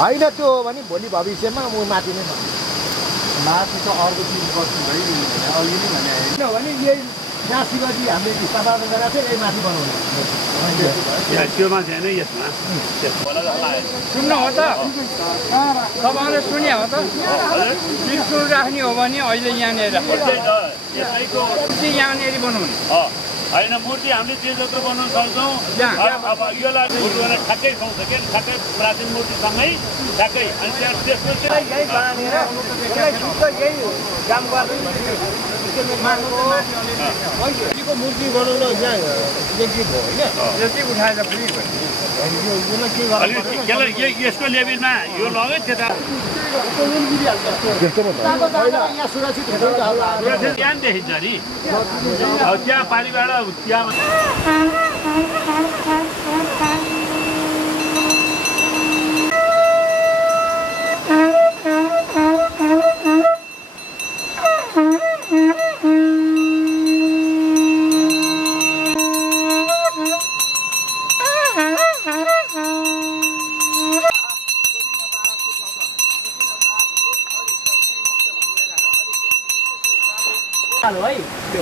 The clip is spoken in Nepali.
होइन त्यो हो भने भोलि भविष्यमा म माथि नै माथि त अर्को चिज गर्छु है अघि नै भने किनभने यही जहाँ शिवजी हामीले स्थापना गरेका थियो यही माथि बनाउने त्यो मान्छे नै यसमा सुन्नु हो त तपाईँले सुन्या हो त त्रिशुल राख्ने हो भने अहिले यहाँनिर मूर्ति यहाँनिर बनाउने होइन मूर्ति हामीले जे जस्तो बनाउन सक्छौँ अब योलाई ठ्याक्कै खुवाउँछ के ठ्याक्कै प्राचीन मूर्तिसँगै ठ्याक्कै अनि त्यसपछि यही बाँधेर यही काम गर्दै मूर्ति बनाउन यहाँ इलेक्ट्रिक हो होइन यति उठाएर फ्री यसलाई यसको लेभलमा यो लगै त्यता यहाँ सुरक्षित त्यहाँ देखिन्छ नि अब त्यहाँ पानीबाट त्यहाँ है त्यो